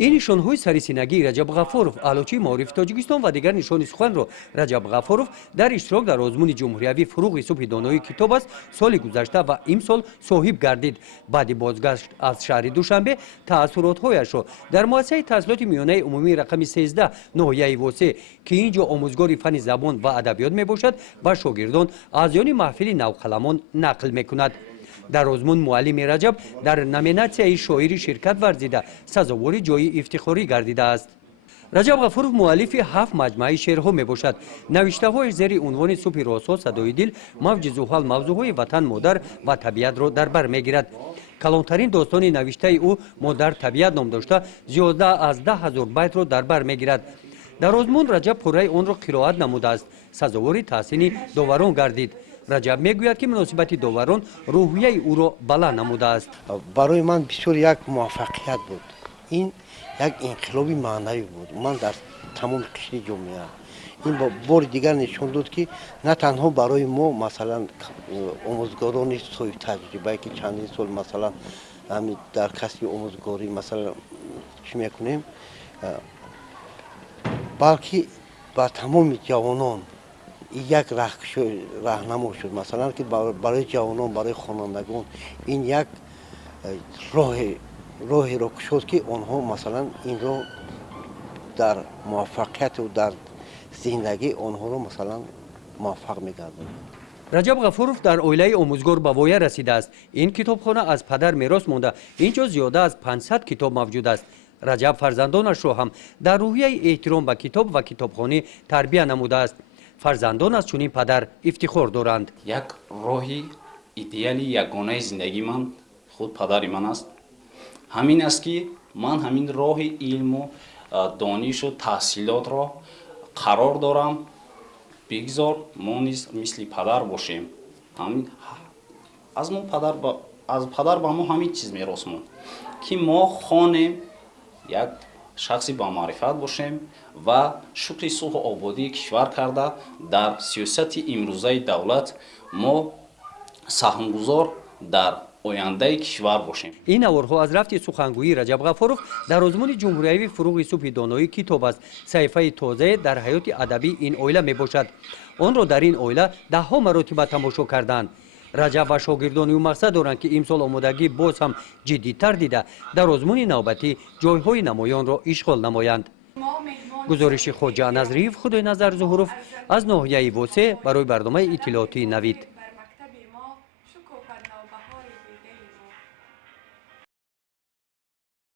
این نشانهای سریسینگی رجب غفورов اعلاچی معارف تاجیکستان و دیگر نشان سخن را رجب غفورов در اشتراک در آزمون جمهوری فروغ صبح دانایی کتاب است سال گذشته و امسال صاحب گردید. بعد بازگشت از شهر دوشنبه تأثیرات‌هایش را در مؤسسه تحصیلات میانه عمومی رقم 13 ناحیه واسه که اینجا آموزگار فن زبان و ادبیات میباشد و شاگردان اعضایان محفل نوقلمان نقل میکند. در آزمون معلم رجب در نامیناسیون شاعری شرکت ورزیده سزاوار جای افتخاری گردیده است. رجب غفورov مؤلف 7 مجموعه شعرها میباشد. نوشته هایش زیر عنوان صبح راسا، صدای دل، موج زحل، موضوعهای وطن، مادر و طبیعت را در بر میگیرد. کلانترین داستان نوشته او مادر طبیعت نام داشته زیاده از 10,000 بیت را در بر میگیرد. در آزمون رجب پره آن را قرائت نموده است. سزاوار تحسین داوران گردید. رجب میگوید که مناسبت داوران روحیه او را بلند نموده است. برای من بسیار یک موفقیت بود. این یک انقلابی معنوی بود. من در تمام قشر جامعه این با بار دیگر نشون داد که نه تنها برای ما مثلا آموزگاران صاحب تجربه که چندین سال مثلا در کسب آموزگاری مثلا چی میکنیم بلکه با تمام جوانان یک راهنما شد مثلا که برای جوانان برای خوانندگان این یک راهی را شد که آنها مثلا این را در موفقیت و در زندگی آنها را مثلا موفق می‌گرداند. رجب غفورov در عائله آموزگار به وایه رسیده است. این کتابخانه از پدر میراث مانده. اینجا زیاده از 500 کتاب موجود است. رجب فرزندانش را هم در روحیه احترام به کتاب و کتابخانه تربیت نموده است. فرزندان از چنین پدر افتخار دارند. یک راهی ایدئالی یگانه زندگی من خود پدر من است. همین است که من همین راه علم و دانش و تحصیلات را قرار دارم بگذار ما نیز مثل پدر باشیم. همین از پدر با ما همین چیز میراث ماند که ما خوانیم یک شخصی با معرفت باشیم و شکر صلح و آبادی کشور کرده در سیاست امروزه دولت ما سهمگذار در آینده کشور باشیم. این نوارها از رفت سخنگویی رجب غفورov در آزمون جمهوری فروغ صبح دانایی کتاب است. صحیفه تازه در حیات ادبی این عائله می باشد. آن را در این عائله ده ها مراتب تماشا کردند. رجب و شاگردان او مقصد دارند که امسال آمادگی باز هم جدی‌تر دیده در آزمون نوبتی جایهای نمایان را اشغال نمایند. گزارش خواجه نظریف خدای نظر ظهورov از ناحیه واسه برای برنامه اطلاعاتی نوید.